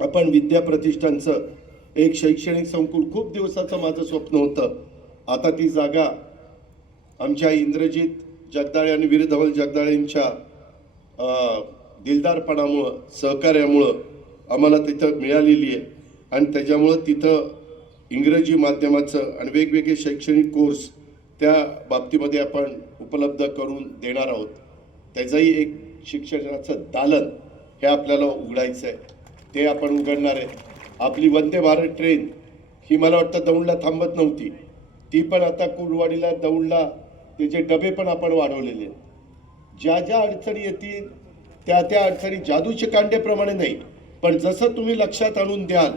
आपण विद्याप्रतिष्ठानचं एक शैक्षणिक संकुल खूप दिवसाचं माझं स्वप्न होतं. आता ती जागा आमच्या इंद्रजित जगदाळे आणि वीर धवल जगदाळेंच्या दिलदारपणामुळं सहकार्यामुळं आम्हाला तिथं मिळालेली आहे. आणि त्याच्यामुळं तिथं इंग्रजी माध्यमाचं आणि वेगवेगळे शैक्षणिक कोर्स त्या बाबतीमध्ये आपण उपलब्ध करून देणार आहोत. त्याचंही एक शिक्षणाचं दालन हे आपल्याला उघडायचं आहे. ते आपण उघडणार आहे आपली वंदे भारत ट्रेन ही मला वाटतं दौंडला थांबत नव्हती. ती पण आता कुडवाडीला दौंडला त्याचे डबे पण आपण वाढवलेले आहेत. ज्या ज्या अडचणी येतील त्या त्या अडचणी जादूच्या कांडेप्रमाणे नाही पण जसं तुम्ही लक्षात आणून द्याल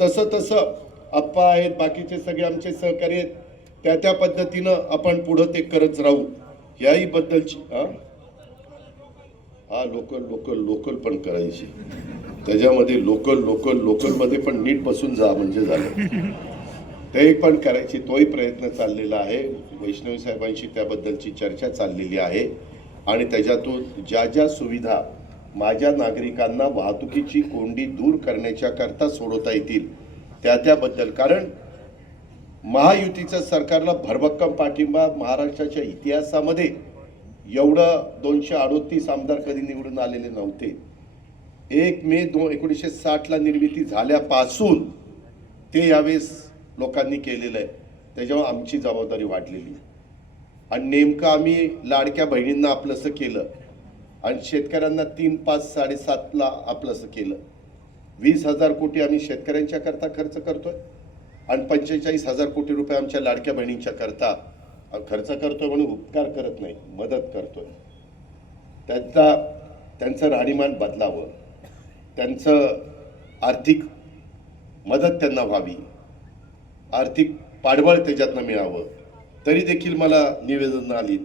तसं तसं आप्पा आहेत बाकीचे सगळे आमचे सहकारी आहेत त्या त्या पद्धतीनं आपण पुढं ते करत राहू. याही बद्दलची हा लोकल लोकल लोकल पण करायची. त्याच्यामध्ये लोकल लोकल लोकलमध्ये पण नीट बसून जा म्हणजे झालं. ते पण करायची तोही प्रयत्न चाललेला आहे. वैष्णवी साहेबांशी त्याबद्दलची चर्चा चाललेली आहे. आणि त्याच्यातून ज्या ज्या सुविधा माझ्या नागरिकांना वाहतुकीची कोंडी दूर करण्याच्या करता सोडवता येतील त्या त्याबद्दल. कारण महायुतीचं सरकारला भरभक्कम पाठिंबा महाराष्ट्राच्या इतिहासामध्ये एवढं दोनशे अडोतीस आमदार कधी निवडून आलेले नव्हते. एक मे दोन एकोणीसशे साठला निर्मिती झाल्यापासून ते यावेळेस लोकांनी केलेलं आहे. त्याच्यामुळे आमची जबाबदारी वाढलेली आहे. आणि नेमकं आम्ही लाडक्या बहिणींना आपलंसं केलं आणि शेतकऱ्यांना तीन पाच साडेसातला आपलंसं केलं. वीस हजार कोटी आम्ही शेतकऱ्यांच्या करता खर्च करतोय आणि पंचेचाळीस हजार कोटी रुपये आमच्या लाडक्या बहिणींच्या करता खर्च करतोय म्हणून उपकार करत नाही मदत करतोय. त्यांचा त्यांचं राहणीमान बदलावं. त्यांचं आर्थिक मदत त्यांना व्हावी. आर्थिक पाठबळ त्याच्यातनं मिळावं. तरी देखील मला निवेदन आली.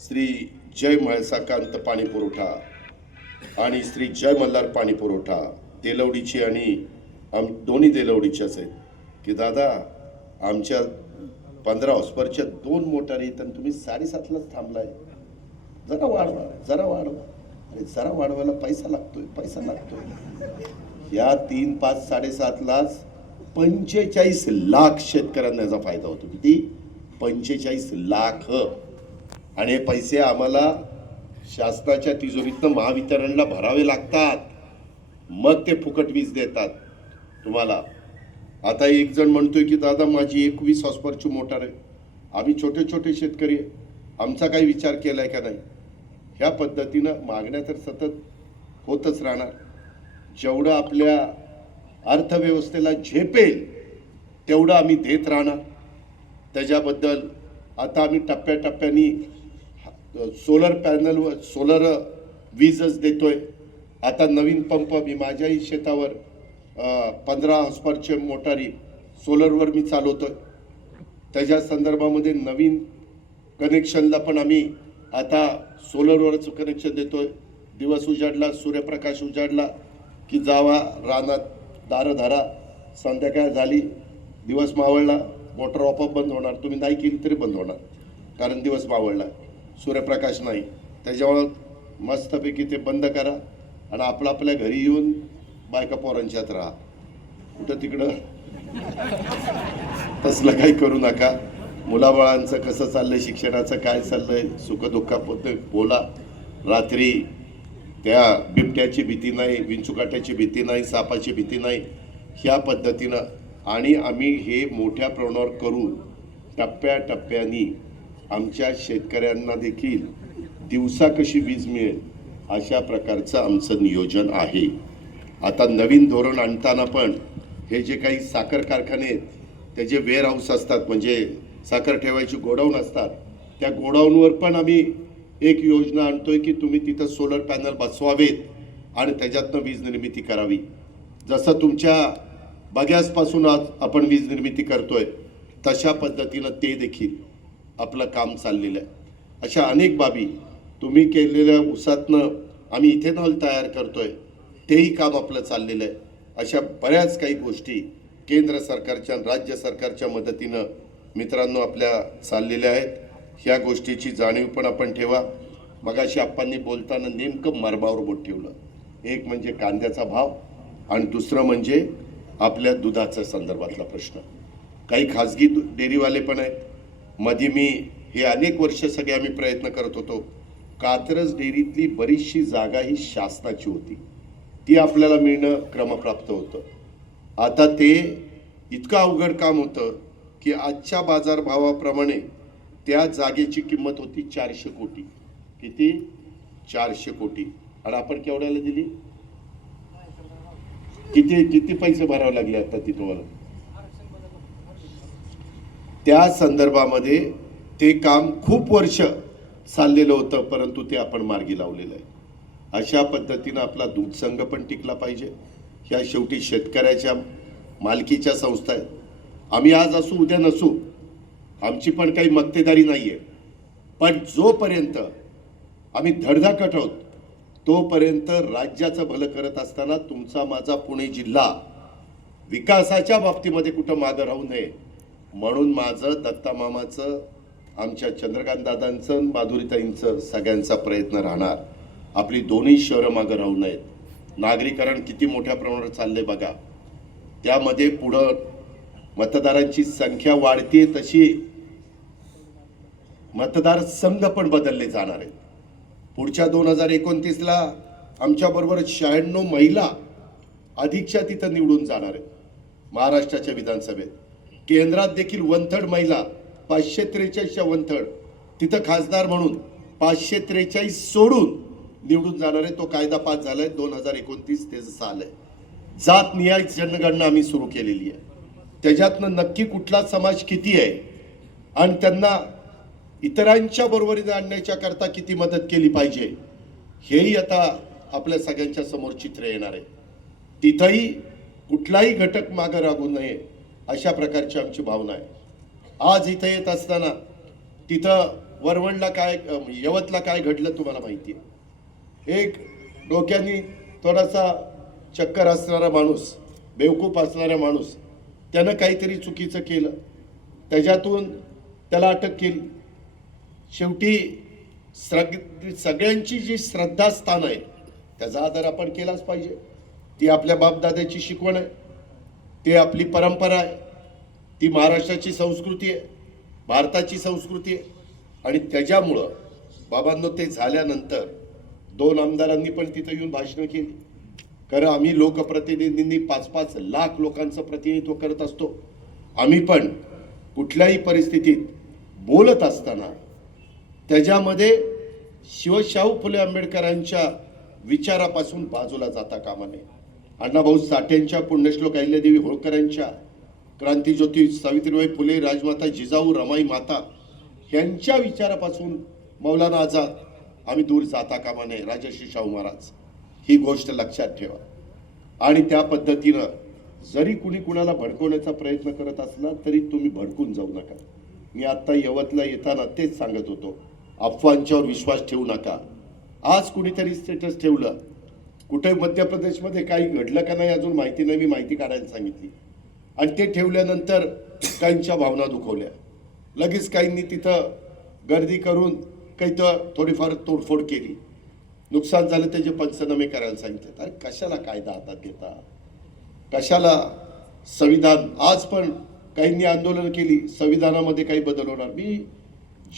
श्री जय म्हळसाकांत पाणी पुरवठा आणि श्री जय मल्हार पाणी पुरवठा तेलवडीची आणि आम दोन्ही तेलवडीच्याच आहेत. की दादा आमच्या पंधरा ऑस्परच्या दोन मोटारी तर तुम्ही साडेसातलाच थांबलाय. जरा वाढवा जरा वाढवा. जरा वाढवायला पैसा लागतोय पैसा लागतोय. या तीन पाच साडेसातलाच पंचेचाळीस लाख शेतकऱ्यांना याचा फायदा होतो. किती? पंचेचाळीस लाख. आणि हे पैसे आम्हाला शासनाच्या तिजोरीतनं महावितरणला भरावे लागतात. मग ते फुकट वीज देतात तुम्हाला. आता एक जण म्हणतोय की दादा माझी एकवीस हॉस्परची मोटार आहे. आम्ही छोटे छोटे शेतकरी आहे. आमचा काही विचार केलाय का नाही? ह्या पद्धतीनं मागण्या तर सतत होतच राहणार. जेवढं आपल्या अर्थव्यवस्थेला झेपेल तेवढं आम्ही देत राहणार. त्याच्याबद्दल आता आम्ही टप्प्याटप्प्याने सोलर पॅनलवर सोलर वीजच देतोय. आता नवीन पंप मी माझ्याही शेतावर पंधरा हॉस्परचे मोटारी सोलरवर मी चालवतोय. त्याच्या संदर्भामध्ये नवीन कनेक्शनला पण आम्ही आता सोलरवरच कनेक्शन देतोय. दिवस उजाडला सूर्यप्रकाश उजाडला की जावा रानात दारं धरा. संध्याकाळ झाली दिवस मावळला मोटर ऑपअप बंद होणार. तुम्ही नाही केली तरी बंद होणार. कारण दिवस मावळला. सूर्यप्रकाश नाही. त्याच्यामुळं मस्तपैकी ते बंद करा आणि आपलं आपल्या घरी येऊन बायका पोरांच्यात राहा. कुठं तिकडं? तसलं काही करू नका. मुलाबाळांचं कसं चाललंय शिक्षणाचं काय चाललंय सुखदुःखाबद्दल बोला. रात्री त्या बिबट्याची भीती नाही विंचुकाट्याची भीती नाही सापाची भीती नाही ह्या पद्धतीनं आणि आम्ही हे मोठ्या प्रमाणावर करू टप्प्याटप्प्यानी आमच्या शेतकऱ्यांना देखील दिवसा कशी वीज मिळेल अशा प्रकारचं आमचं नियोजन आहे. आता नवीन धोरण आणताना पण हे जे काही साखर कारखाने आहेत त्याचे वेअरहाऊस असतात म्हणजे साखर ठेवायची गोडाऊन असतात. त्या गोडाऊनवर पण आम्ही एक योजना आणतोय की तुम्ही तिथं सोलर पॅनल बसवावेत आणि त्याच्यातनं वीज निर्मिती करावी. जसं तुमच्या बग्यासपासून आज आपण वीज निर्मिती करतोय तशा पद्धतीनं ते देखील आपलं काम चाललेलं आहे. अशा अनेक बाबी तुम्ही केलेल्या ऊसातनं आम्ही इथेनॉल तयार करतोय तेही काम आपलं चाललेलं आहे. अशा बऱ्याच काही गोष्टी केंद्र सरकारच्या राज्य सरकारच्या मदतीनं मित्रांनो आपल्या चाललेल्या आहेत. ह्या गोष्टीची जाणीव पण आपण ठेवा. मगाशी आप्पांनी बोलताना नेमकं मरबावर बोट ठेवलं. एक म्हणजे कांद्याचा भाव आणि दुसरं म्हणजे आपल्या दुधाचा संदर्भातला प्रश्न. काही खाजगी दु- डेअरीवाले पण आहेत. मध्ये मी हे अनेक वर्ष सगळे आम्ही प्रयत्न करत होतो. कात्रज डेअरीतली बरीचशी जागा ही शासनाची होती. ती आपल्याला मिळणं क्रमप्राप्त होतं. आता ते इतकं अवघड काम होतं. की आजच्या बाजारभावाप्रमाणे त्या जागेची किंमत होती चारशे कोटी. किती? चारशे कोटी. आणि आपण केवढ्याला दिली? किती किती पैसे भरावे लागले आता ती तुम्हाला? त्या संदर्भामध्ये ते काम खूप वर्ष चाललेलं होतं परंतु ते आपण मार्गी लावलेलं आहे. अशा पद्धतीनं आपला दूध संघ पण टिकला पाहिजे. ह्या शेवटी शेतकऱ्याच्या मालकीच्या संस्था आहेत. आम्ही आज असू उद्या नसू आमची पण काही मक्तेदारी नाही आहे पण जोपर्यंत आम्ही धडधाकट आहोत तोपर्यंत राज्याचं भलं करत असताना तुमचा माझा पुणे जिल्हा विकासाच्या बाबतीमध्ये कुठं मागं राहू नये म्हणून माझं दत्ता मामाचं आमच्या चंद्रकांत दादांचं माधुरीताईंचं सगळ्यांचा प्रयत्न राहणार. आपली दोन्ही शहरं मागं राहू नयेत. नागरीकरण किती मोठ्या प्रमाणावर चाललंय बघा. त्यामध्ये पुढं मतदारांची संख्या वाढते तशी. मतदार संघ पण बदलले जाणार आहेत. पुढच्या दोन हजार एकोणतीसला आमच्याबरोबर शहाण्णव महिला अधिकच्या तिथं निवडून जाणार आहेत. महाराष्ट्राच्या विधानसभेत. केंद्रात देखील वनथड महिला पाचशे त्रेचाळीसच्या वनथड तिथं खासदार म्हणून पाचशे त्रेचाळीस सोडून निवडून जाणार आहे तो कायदा पास झालाय. दोन हजार एकोणतीस ते साल आहे जात निहाय जनगणना आम्ही सुरू केलेली आहे. त्याच्यातनं नक्की कुठला समाज किती आहे? आणि त्यांना इतरांच्या बरोबरीने आणण्याच्या करता किती मदत केली पाहिजे? हेही आता आपल्या सगळ्यांच्या समोर चित्र येणार आहे. तिथंही कुठलाही घटक मागं रागू नये अशा प्रकारची आमची भावना आहे. आज इथं येत असताना तिथं वरवणला काय यवतला काय घडलं तुम्हाला माहिती आहे? एक डोक्यानी थोडासा चक्कर असणारा माणूस बेवकूफ असणारा माणूस त्यानं काहीतरी चुकीचं केलं. त्याच्यातून त्याला अटक केली. शेवटी सग सगळ्यांची जी श्रद्धास्थान आहे त्याचा आदर आपण केलाच पाहिजे. ती आपल्या बापदाद्याची शिकवण आहे. ती आपली परंपरा आहे. ती महाराष्ट्राची संस्कृती आहे. भारताची संस्कृती आहे. आणि त्याच्यामुळं बाबांनो ते झाल्यानंतर दोन आमदारांनी पण तिथं येऊन भाषणं केली. कारण आम्ही लोकप्रतिनिधींनी पाच पाच लाख लोकांचं प्रतिनिधित्व करत असतो. आम्ही पण कुठल्याही परिस्थितीत बोलत असताना त्याच्यामध्ये शिवशाहू फुले आंबेडकरांच्या विचारापासून बाजूला जाता कामा नये. अण्णाभाऊ साठेंच्या पुण्यश्लोक अहिल्यादेवी होळकरांच्या क्रांतीज्योती सावित्रीबाई फुले राजमाता जिजाऊ रमाई माता यांच्या विचारापासून मौलाना आझाद आम्ही दूर जाता कामा नये राजर्षी शाहू महाराज. ही गोष्ट लक्षात ठेवा. आणि त्या पद्धतीनं जरी कुणी कुणाला भडकवण्याचा प्रयत्न करत असला तरी तुम्ही भडकून जाऊ नका. मी आत्ता यवतला येताना तेच सांगत होतो. अफवांच्यावर विश्वास ठेवू नका. आज कुणीतरी स्टेटस ठेवलं. कुठे मध्य प्रदेशमध्ये काही घडलं का नाही अजून माहिती नाही मी माहिती काढायला सांगितली. आणि ते ठेवल्यानंतर काहींच्या भावना दुखवल्या. लगेच काहींनी तिथं गर्दी करून काही तर थोडीफार तोडफोड केली. नुकसान झालं त्याचे पंचनामे करायला सांगितले अरे कशाला कायदा हातात घेता? कशाला संविधान? आज पण काहींनी आंदोलन केली संविधानामध्ये काही बदल होणार. मी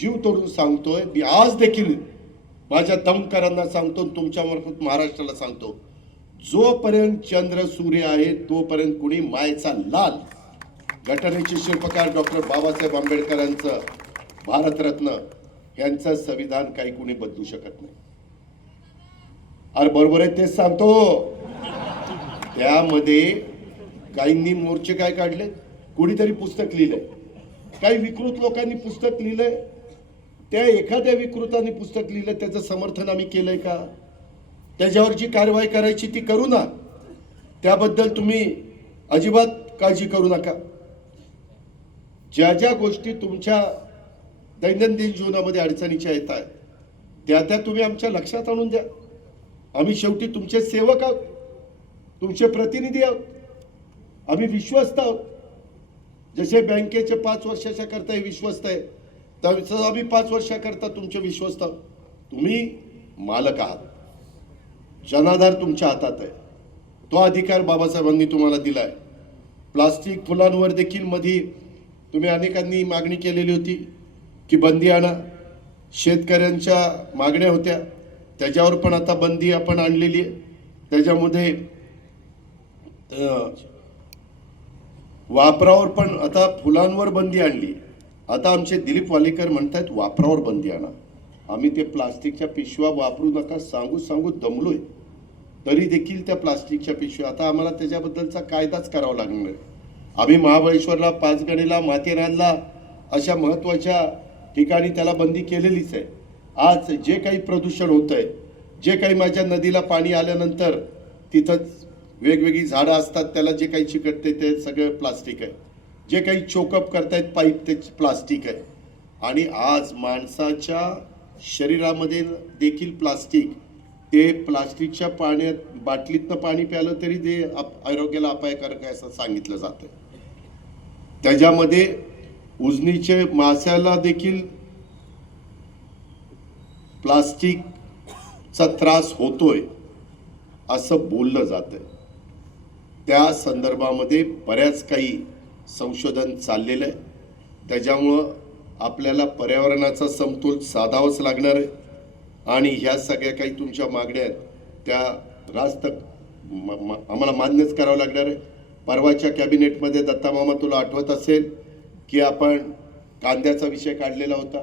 जीव तोडून सांगतोय मी आज देखील माझ्या दमकरांना सांगतो आणि महाराष्ट्राला सांगतो जोपर्यंत चंद्र सूर्य आहे तोपर्यंत कुणी मायचा लाल. घटनेचे शिल्पकार डॉक्टर बाबासाहेब आंबेडकरांचं भारतरत्न यांचं संविधान काही कुणी बदलू शकत नाही. अरे बरोबर आहे तेच सांगतो. त्यामध्ये काहींनी मोर्चे काय काढले कुणीतरी पुस्तक लिहिलंय. काही विकृत लोकांनी पुस्तक लिहिलंय. त्या एखाद्या विकृताने पुस्तक लिहिलं त्याचं समर्थन आम्ही केलंय का? त्याच्यावर जी कारवाई करायची ती करू ना त्याबद्दल तुम्ही अजिबात काळजी करू नका. ज्या ज्या गोष्टी तुमच्या दैनंदिन जीवनामध्ये अडचणीच्या येत आहेत त्या त्या तुम्ही आमच्या लक्षात आणून द्या. आम्ही शेवटी तुमचे सेवक आहोत. तुमचे प्रतिनिधी आहोत. आम्ही विश्वस्त आहोत. जसे बँकेचे पाच वर्षाच्या करता हे विश्वस्त आहे तसं आम्ही पाच वर्षाकरता तुमचे विश्वस्त आहोत. तुम्ही मालक आहात. जनाधार तुमच्या हातात आहे. तो अधिकार बाबासाहेबांनी तुम्हाला दिला आहे प्लास्टिक फुलांवर देखील मध्ये तुम्ही अनेकांनी मागणी केलेली होती की बंदी आणा. शेतकऱ्यांच्या मागण्या होत्या. त्याच्यावर पण आता बंदी आपण आणलेली आहे. त्याच्यामध्ये वापरावर पण आता फुलांवर बंदी आणली. आता आमचे दिलीप वालेकर आहेत वापरावर बंदी आणा. आम्ही ते प्लास्टिकच्या पिशव्या वापरू नका सांगू सांगू दमलोय. तरी देखील त्या प्लास्टिकच्या पिशव्या आता आम्हाला त्याच्याबद्दलचा कायदाच करावा लागणार आहे. आम्ही महाबळेश्वरला पाचगणीला माथेरानला अशा महत्त्वाच्या ठिकाणी त्याला बंदी केलेलीच आहे. आज जे काही प्रदूषण होत आहे जे काही माझ्या नदीला पाणी आल्यानंतर तिथंच वेगवेगळी झाडं असतात त्याला जे काही चिकटते ते सगळं प्लास्टिक आहे. जे काही चोकअप करतायत पाईप ते प्लास्टिक आहे. आणि आज माणसाच्या शरीरामध्ये देखील प्लास्टिक ते प्लास्टिकच्या पाण्यात बाटलीतनं पाणी प्यालं तरी ते आप- आरोग्याला अपायकारक आहे असं सांगितलं जातं त्याच्यामध्ये उजनीचे माश्याला देखील प्लास्टिकचा त्रास होतोय असं बोललं जातं त्या संदर्भामध्ये बऱ्याच काही संशोधन चाललेलं आहे. त्याच्यामुळं आपल्याला पर्यावरणाचा समतोल साधावाच लागणार आहे. आणि ह्या सगळ्या काही तुमच्या मागण्या आहेत त्या रास्त म- म- आम्हाला मान्यच करावं लागणार आहे. परवाच्या कॅबिनेटमध्ये दत्ता मामा तुला आठवत असेल की आपण कांद्याचा विषय काढलेला होता.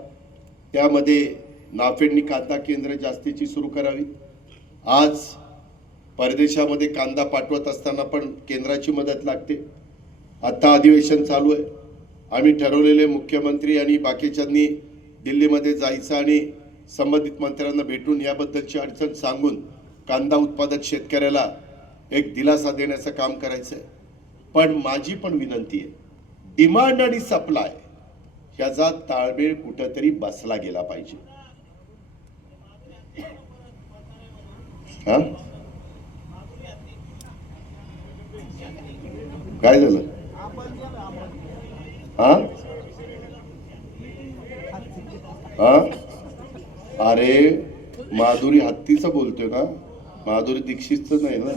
त्यामध्ये नाफेडनी कांदा केंद्र जास्तीची सुरू करावीत आज परदेशामध्ये कांदा पाठवत असताना पण केंद्राची मदत लागते. आता अधिवेशन चालू आहे. आम्ही ठरवलेले मुख्यमंत्री आणि बाकीच्यांनी दिल्लीमध्ये जायचं आणि संबंधित मंत्र्यांना भेटून याबद्दलची अडचण सांगून कांदा उत्पादक शेतकऱ्याला एक दिलासा देण्याचं काम करायचं आहे पण माझी पण विनंती आहे डिमांड आणि सप्लाय ह्याचा ताळमेळ कुठंतरी बसला गेला पाहिजे. हा? काय झालं? हा? हा? अरे माधुरी हत्तीचं बोलतोय ना माधुरी दीक्षितच नाही ना?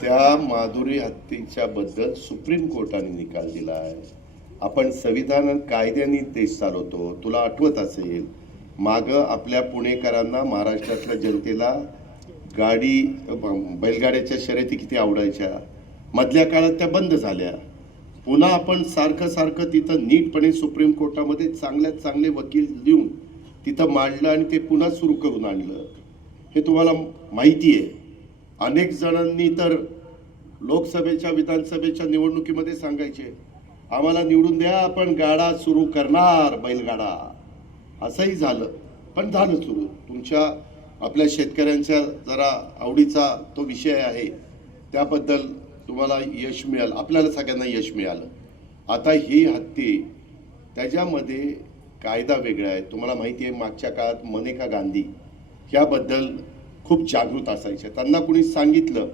त्या माधुरी हत्तीच्या बद्दल सुप्रीम कोर्टाने निकाल दिला आहे आपण संविधान कायद्याने देश चालवतो. तुला आठवत असेल मागं आपल्या पुणेकरांना महाराष्ट्रातल्या जनतेला गाडी बैलगाड्याच्या शर्यती किती आवडायच्या? मधल्या काळात त्या बंद झाल्या. पुन्हा आपण सारखं सारखं तिथं नीटपणे सुप्रीम कोर्टामध्ये चांगल्यात चांगले वकील देऊन तिथं मांडलं आणि ते पुन्हा सुरू करून आणलं. हे तुम्हाला माहिती आहे. अनेक जणांनी तर लोकसभेच्या विधानसभेच्या निवडणुकीमध्ये सांगायचे आम्हाला निवडून द्या आपण गाडा सुरू करणार बैलगाडा. असंही झालं. पण झालं सुरू. तुमच्या आपल्या शेतकऱ्यांच्या जरा आवडीचा तो विषय आहे. त्याबद्दल तुम्हाला यश मिळालं. आपल्याला सगळ्यांना यश मिळालं. आता ही हत्ती त्याच्यामध्ये कायदा वेगळा आहे. तुम्हाला माहिती आहे मागच्या काळात मनेका गांधी ह्याबद्दल खूप जागृत असायच्या. त्यांना कुणी सांगितलं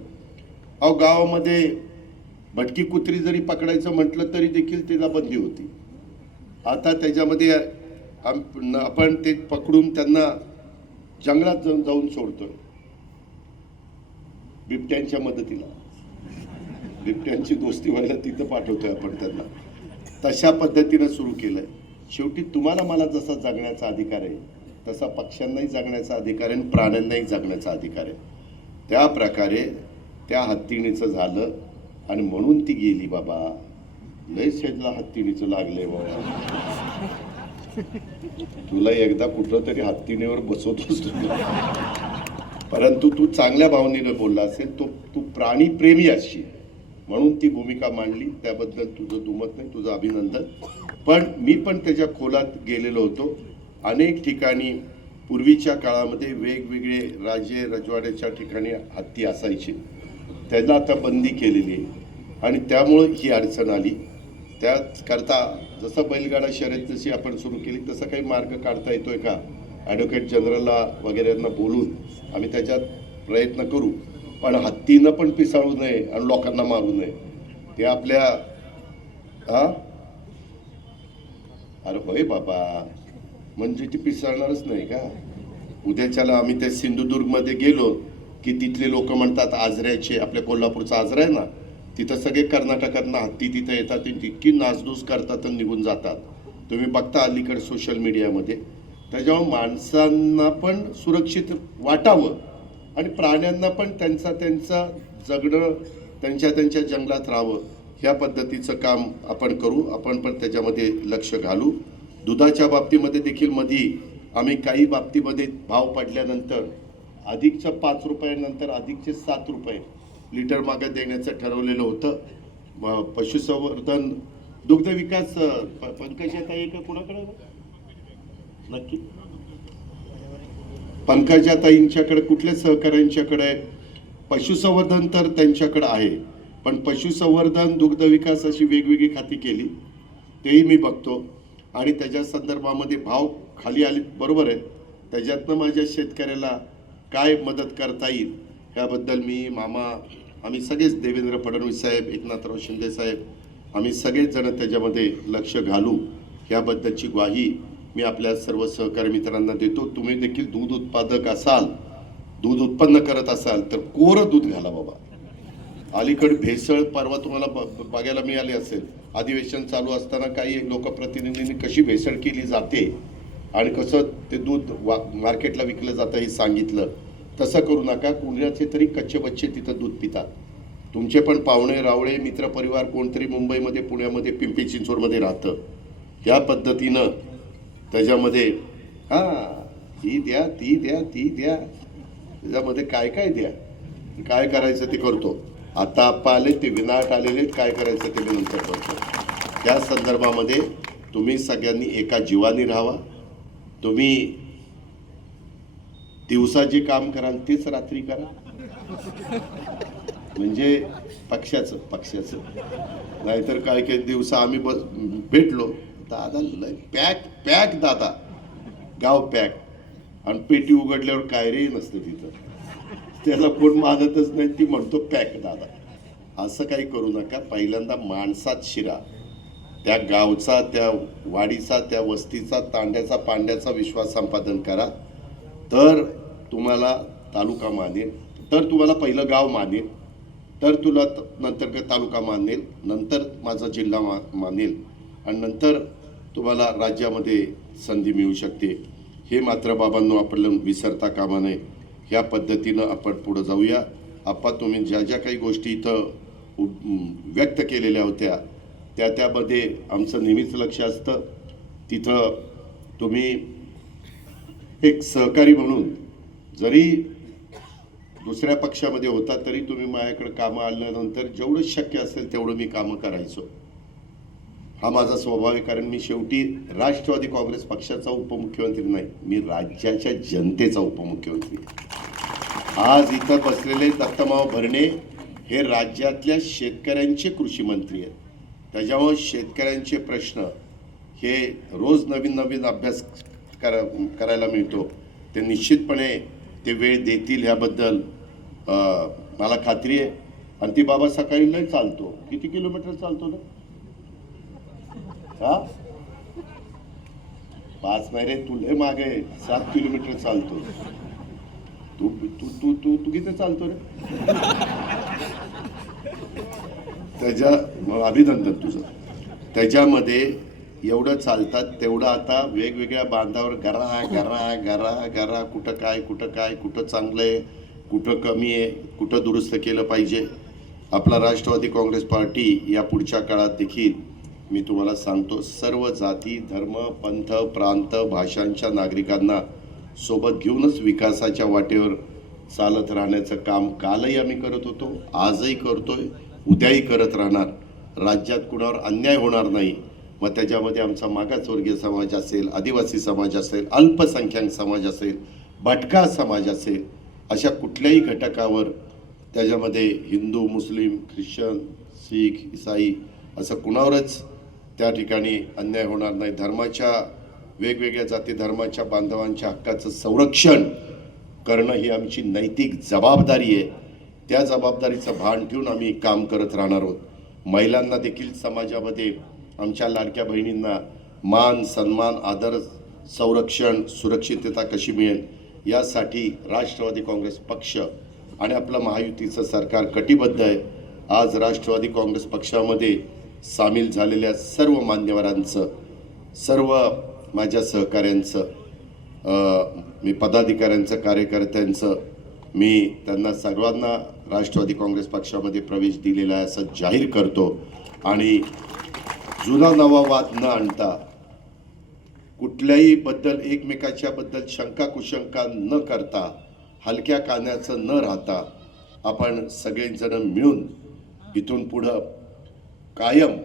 अहो गावामध्ये भटकी कुत्री जरी पकडायचं म्हटलं तरी देखील तिला बंदी होती. आता त्याच्यामध्ये आम- आपण ते पकडून त्यांना जंगलात जाऊन जाऊन सोडतोय. बिबट्यांच्या मदतीला. बिबट्यांची दोस्ती व्हायला तिथं पाठवतोय आपण त्यांना. तशा पद्धतीनं सुरू केलंय. शेवटी तुम्हाला मला जसा जगण्याचा अधिकार आहे तसा पक्ष्यांनाही जगण्याचा अधिकार आहे आणि प्राण्यांनाही जगण्याचा अधिकार आहे. त्या प्रकारे त्या हत्तीणीचं झालं आणि म्हणून ती गेली बाबा. लय शेजला हत्तीणीचं लागलंय बाबा. तुला एकदा कुठं तरी हत्तीनेवर बसवतोस परंतु तू चांगल्या भावनेनं बोलला असेल तो तू प्राणी प्रेमी असशील म्हणून ती भूमिका मांडली. त्याबद्दल तुझं दुमत नाही तुझं अभिनंदन. पण मी पण त्याच्या खोलात गेलेलो होतो. अनेक ठिकाणी पूर्वीच्या काळामध्ये वेगवेगळे राजे रजवाड्याच्या ठिकाणी हत्ती असायचे. त्याला आता बंदी केलेली आहे. आणि त्यामुळं ही अडचण आली. त्याच करता जसं बैलगाडा शर्यत जशी आपण सुरू केली तसा काही मार्ग काढता येतोय का? ॲडव्होकेट जनरलला वगैरेंना बोलून आम्ही त्याच्यात प्रयत्न करू. पण हत्तीनं पण पिसाळू नये आणि लोकांना मारू नये. ते आपल्या हा? अरे होय बाबा. म्हणजे ती पिसाळणारच नाही का? उद्याच्याला आम्ही त्या सिंधुदुर्गमध्ये गेलो की तिथले लोक म्हणतात आजऱ्याचे आपल्या कोल्हापूरचा आजरा आहे ना? तिथं सगळे कर्नाटकातनं हत्ती तिथं येतात आणि इतकी नासधूस करतात आणि निघून जातात. तुम्ही बघता अलीकडे सोशल मीडियामध्ये त्याच्यामुळे माणसांना पण सुरक्षित वाटावं आणि प्राण्यांना पण त्यांचा त्यांचा जगणं त्यांच्या त्यांच्या जंगलात राहावं. ह्या पद्धतीचं काम आपण करू. आपण पण त्याच्यामध्ये लक्ष घालू. दुधाच्या बाबतीमध्ये देखील मधी आम्ही काही बाबतीमध्ये भाव पडल्यानंतर अधिकच्या पाच रुपयानंतर अधिकचे सात रुपये लिटर मागे देण्याचं ठरवलेलं होतं. पशुसंवर्धन दुग्ध विकास प- पंकजाताई का कुणाकडे? नक्की. पंकजाताईंच्याकडे कुठल्या सहकाऱ्यांच्याकडे पशुसंवर्धन तर त्यांच्याकडे आहे पण पशुसंवर्धन दुग्ध विकास अशी वेगवेगळी खाती केली. तेही मी बघतो. आणि त्याच्या संदर्भामध्ये भाव खाली आले बरोबर आहे. त्याच्यातनं माझ्या शेतकऱ्याला काय मदत करता येईल? त्याबद्दल मी मामा आम्ही सगळेच देवेंद्र फडणवीस साहेब एकनाथराव शिंदे साहेब आम्ही सगळेच जण त्याच्यामध्ये लक्ष घालू. याबद्दलची ग्वाही मी आपल्या सर्व सहकारी मित्रांना देतो. तुम्ही देखील दूध उत्पादक असाल दूध उत्पन्न करत असाल तर कोरं दूध घाला बाबा. अलीकडे भेसळ परवा तुम्हाला ब- बघायला मिळाली असेल. अधिवेशन चालू असताना काही लोकप्रतिनिधींनी कशी भेसळ केली जाते आणि कसं ते दूध वा मार्केटला विकलं जातं हे सांगितलं. तसं करू नका. कुणाचे तरी कच्चे बच्चे तिथं दूध पितात. तुमचे पण पाहुणे रावळे मित्रपरिवार कोणतरी मुंबईमध्ये पुण्यामध्ये पिंपरी चिंचवडमध्ये राहतं. या पद्धतीनं त्याच्यामध्ये हां ही द्या ती द्या ती द्या. त्याच्यामध्ये काय काय द्या? काय करायचं ते करतो. आता आप्पा आले ते विनाट आलेले आहेत, काय करायचं ते मी नंतर करतो. त्या संदर्भामध्ये तुम्ही सगळ्यांनी एका जीवानी राहावा. तुम्ही दिवसा जे काम कराल तेच रात्री करा. म्हणजे पक्षाचं पक्षाचं नाहीतर काय काही दिवसा आम्ही बस भेटलो. दादा लय पॅक पॅक दादा. गाव पॅक. आणि पेटी उघडल्यावर काय रे नसतं तिथं. त्याला कोण मानतच नाही ती म्हणतो पॅक दादा. असं काही करू नका. पहिल्यांदा माणसात शिरा. त्या गावचा त्या वाडीचा त्या वस्तीचा तांड्याचा पांड्याचा विश्वास संपादन करा. तर तुम्हाला तालुका मानेल तर तुम्हाला पहिलं गाव मानेल तर तुला त- नंतर तालुका मानेल नंतर माझा जिल्हा मा मानेल आणि नंतर तुम्हाला राज्यामध्ये संधी मिळू शकते. हे मात्र बाबांनो आपण विसरता कामा नये. ह्या पद्धतीनं आपण पुढं जाऊया. आप्पा तुम्ही ज्या ज्या काही गोष्टी इथं व्यक्त केलेल्या होत्या त्या त्यामध्ये आमचं नेहमीच लक्ष असतं. तिथं तुम्ही एक सहकारी म्हणून जरी दुसऱ्या पक्षामध्ये होता तरी तुम्ही माझ्याकडे कामं आल्यानंतर जेवढं शक्य असेल तेवढं मी कामं करायचो. हा माझा स्वभाव आहे कारण मी शेवटी राष्ट्रवादी काँग्रेस पक्षाचा उपमुख्यमंत्री नाही मी राज्याच्या जनतेचा उपमुख्यमंत्री आज इथं बसलेले दत्तमाव भरणे हे राज्यातल्या शेतकऱ्यांचे कृषी मंत्री आहेत. त्याच्यामुळे शेतकऱ्यांचे प्रश्न हे रोज नवीन नवीन अभ्यास करा करायला मिळतो. ते निश्चितपणे ते वेळ देतील ह्याबद्दल मला खात्री आहे. आणि ती बाबा सकाळी लय चालतो. किती किलोमीटर चालतो ना हा? पाच नाही रे तू लय मागे सात किलोमीटर चालतो. तू तू तू तू तू किती चालतो रे? त्याच्या अभिनंदन तुझं. त्याच्यामध्ये एवढं चालतात तेवढं आता वेगवेगळ्या बांधावर गरा गरा गरा गरा कुठं काय कुठं काय कुठं चांगलं आहे कुठं कमी आहे कुठं दुरुस्त केलं पाहिजे. आपला राष्ट्रवादी काँग्रेस पार्टी या पुढच्या काळात देखील मी तुम्हाला सांगतो सर्व जाती धर्म पंथ प्रांत भाषांच्या नागरिकांना सोबत घेऊनच विकासाच्या वाटेवर चालत राहण्याचं काम कालही आम्ही करत होतो आजही करतोय उद्याही करत राहणार. राज्यात कुणावर अन्याय होणार नाही. मग त्याच्यामध्ये आमचा मागासवर्गीय समाज असेल आदिवासी समाज असेल अल्पसंख्याक समाज असेल भटका समाज असेल अशा कुठल्याही घटकावर त्याच्यामध्ये हिंदू मुस्लिम ख्रिश्चन शीख इसाई असं कुणावरच त्या ठिकाणी अन्याय होणार नाही. धर्माच्या वेगवेगळ्या जाती धर्माच्या बांधवांच्या हक्काचं संरक्षण करणं ही आमची नैतिक जबाबदारी आहे. त्या जबाबदारीचं भान ठेवून आम्ही काम करत राहणार आहोत. महिलांना देखील समाजामध्ये आमच्या लाडक्या बहिणींना मान सन्मान आदर संरक्षण सुरक्षितता कशी मिळेल यासाठी राष्ट्रवादी काँग्रेस पक्ष आणि आपलं महायुतीचं सरकार कटिबद्ध आहे. आज राष्ट्रवादी काँग्रेस पक्षामध्ये सामील झालेल्या सर्व मान्यवरांचं सर्व माझ्या सहकाऱ्यांचं मी पदाधिकाऱ्यांचं कार्यकर्त्यांचं मी त्यांना सर्वांना राष्ट्रवादी काँग्रेस पक्षामध्ये प्रवेश दिलेला आहे असं जाहीर करतो. आणि जुना नवा वाद न आणता कुठल्याही बद्दल एकमेकाच्या बद्दल शंका कुशंका न करता हलक्या कान्याचं न राहता आपण सगळेजण मिळून इथून पुढं कायम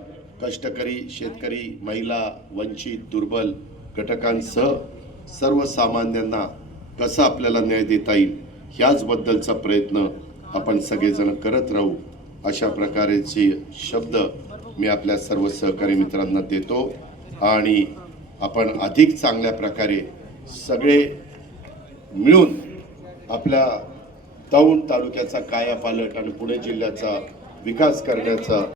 कष्टकरी शेतकरी महिला वंचित दुर्बल घटकांसह सर्वसामान्यांना कसा आपल्याला न्याय देता येईल ह्याचबद्दलचा प्रयत्न आपण सगळेजण करत राहू अशा प्रकारेचे शब्द मी आपल्या सर्व सहकारी मित्रांना देतो आणि आपण अधिक चांगल्या प्रकारे सगळे मिळून आपल्या दौंड तालुक्याचा कायापालट आणि पुणे जिल्ह्याचा विकास करण्याचा